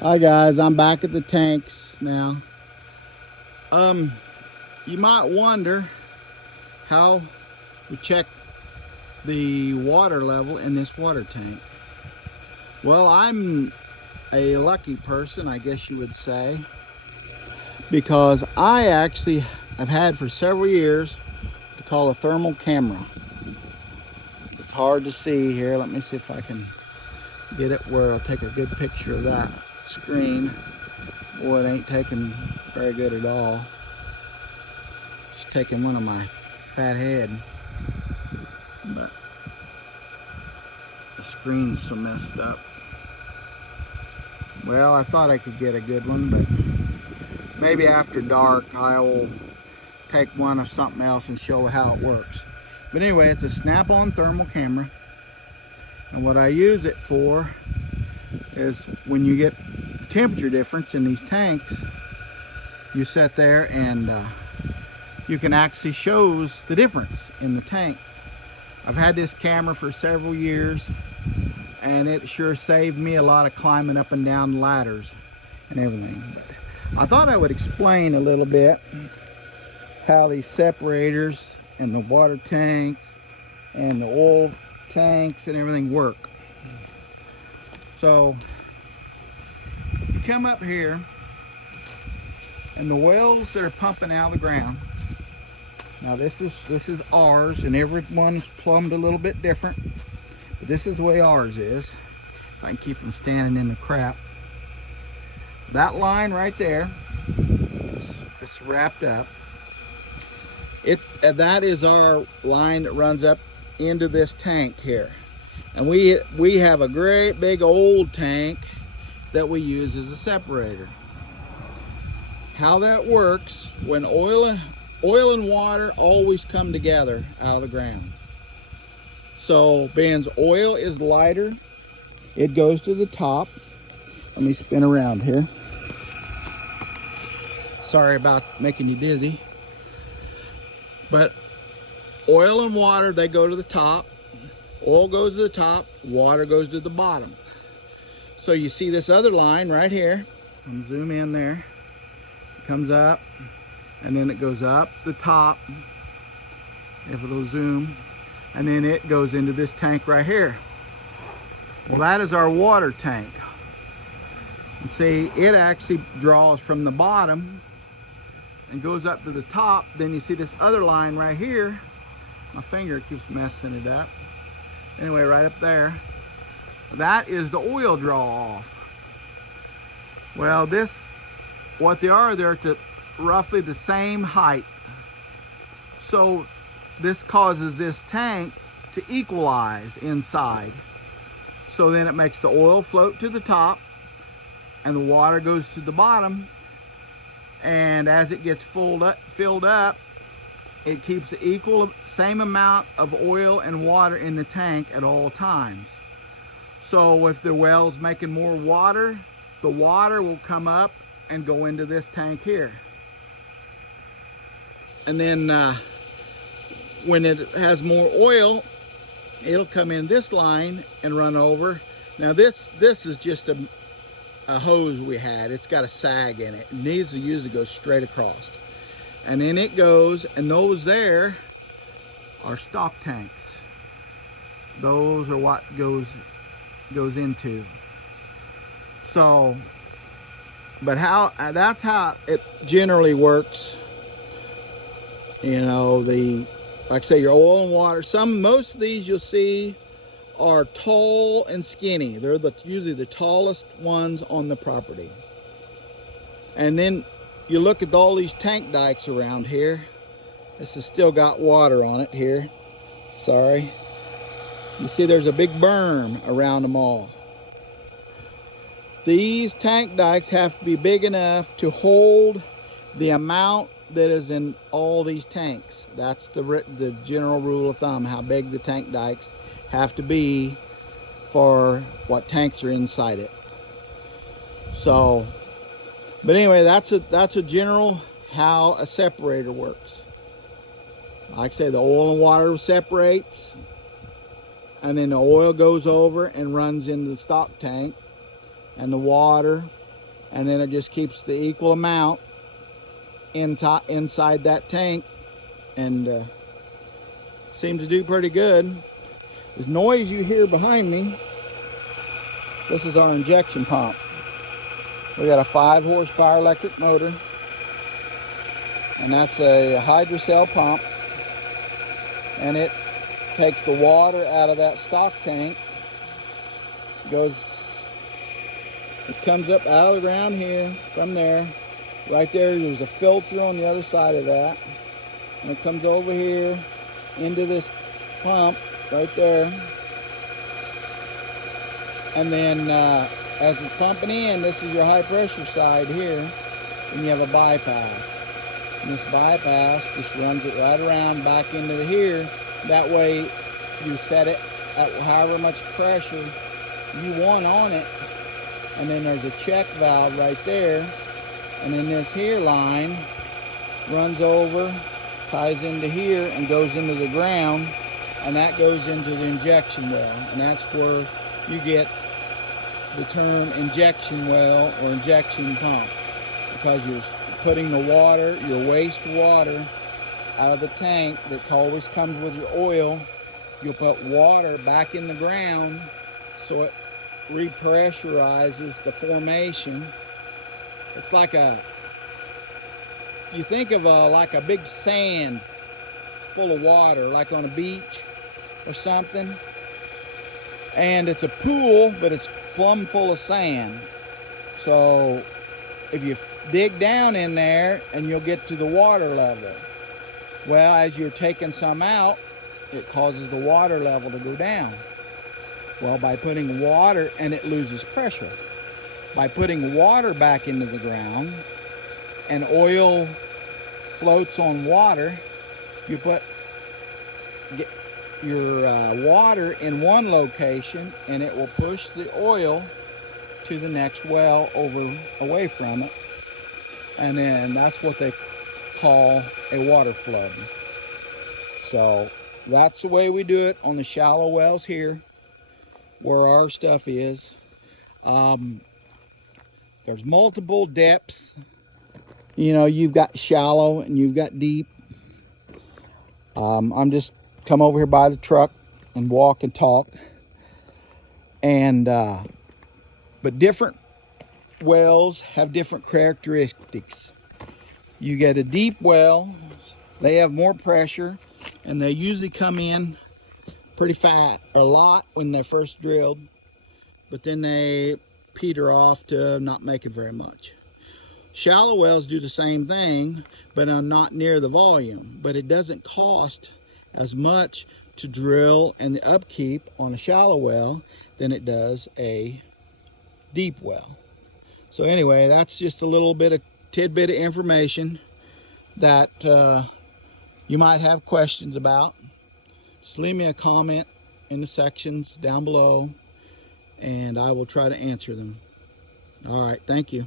Hi guys, I'm back at the tanks now. You might wonder how we check the water level in this water tank. Well, I'm a lucky person, I guess you would say, because I actually have had for several years what they call a thermal camera. It's hard to see here. Let me see if I can get it where I'll take a good picture of that screen. Boy, it ain't taking very good at all. Just taking one of my fat head, but the screen's so messed up. Well, I thought I could get a good one, but maybe after dark I'll take one of something else and show how it works. But anyway, it's a snap-on thermal camera, and what I use it for is when you get the temperature difference in these tanks, you sit there and you can actually shows the difference in the tank. I've had this camera for several years, and it sure saved me a lot of climbing up and down ladders and everything. But I thought I would explain a little bit how these separators and the water tanks and the oil tanks and everything work. So you come up here, and the wells that are pumping out of the ground. Now this is ours, and everyone's plumbed a little bit different, but this is the way ours is. If I can keep from standing in the crap. That line right there, it's wrapped up. That is our line that runs up into this tank here, and we have a great big old tank that we use as a separator. How that works, when oil and water always come together out of the ground. So being oil is lighter, it goes to the top. Let me spin around here. Sorry about making you dizzy. But oil and water, they go to the top. Oil goes to the top, water goes to the bottom. So you see this other line right here. I'm gonna zoom in there. It comes up, and then it goes up the top, if it'll zoom, and then it goes into this tank right here. Well, that is our water tank. And see, it actually draws from the bottom and goes up to the top. Then you see this other line right here. My finger keeps messing it up. Anyway, right up there, that is the oil draw off. Well, what they are, they're to roughly the same height. So this causes this tank to equalize inside. So then it makes the oil float to the top and the water goes to the bottom. And as it gets filled up, it keeps the same amount of oil and water in the tank at all times. So if the well's making more water, the water will come up and go into this tank here. And then when it has more oil, it'll come in this line and run over. Now this is just a hose we had. It's got a sag in it. It needs to usually go straight across. And then it goes, and those there are stock tanks. Those are what goes into. So, but that's how it generally works. You know, like I say, your oil and water. Most of these you'll see are tall and skinny. They're usually the tallest ones on the property. And then you look at all these tank dikes around here. This has still got water on it here. Sorry. You see there's a big berm around them all. These tank dikes have to be big enough to hold the amount that is in all these tanks. That's the general rule of thumb, how big the tank dikes have to be for what tanks are inside it. So, but anyway, that's a general how a separator works. Like I say, the oil and water separates, and then the oil goes over and runs into the stock tank, and the water and then it just keeps the equal amount inside that tank, and seems to do pretty good. This noise you hear behind me, this is our injection pump. We got a 5 horsepower electric motor, and that's a hydrocell pump, and it takes the water out of that stock tank. It comes up out of the ground here, from there. Right there's a filter on the other side of that, and it comes over here into this pump right there, and then as it's pumping in, this is your high pressure side here, and you have a bypass, and this bypass just runs it right around back into here. That way you set it at however much pressure you want on it, and then there's a check valve right there, and then this here line runs over, ties into here, and goes into the ground, and that goes into the injection well, and that's where you get the term injection well or injection pump, because you're putting the water, your waste water, out of the tank that always comes with your oil. You'll put water back in the ground so it repressurizes the formation. It's like you think of like a big sand full of water, like on a beach or something, and it's a pool, but it's plumb full of sand. So if you dig down in there, and you'll get to the water level. Well, as you're taking some out, it causes the water level to go down. Well, by putting water, and it loses pressure. By putting water back into the ground, and oil floats on water, you put your water in one location, and it will push the oil to the next well away from it, and then that's what they call a water flood. So that's the way we do it on the shallow wells here where our stuff is. There's multiple depths. You know, you've got shallow and you've got deep. I'm just come over here by the truck and walk and talk, and but different wells have different characteristics. You get a deep well, they have more pressure, and they usually come in pretty fat, a lot when they're first drilled, but then they peter off to not making very much. Shallow wells do the same thing, but are not near the volume. But it doesn't cost as much to drill and the upkeep on a shallow well than it does a deep well. So anyway, that's just a little bit of tidbit of information that you might have questions about. Just leave me a comment in the sections down below, and I will try to answer them. All right, thank you.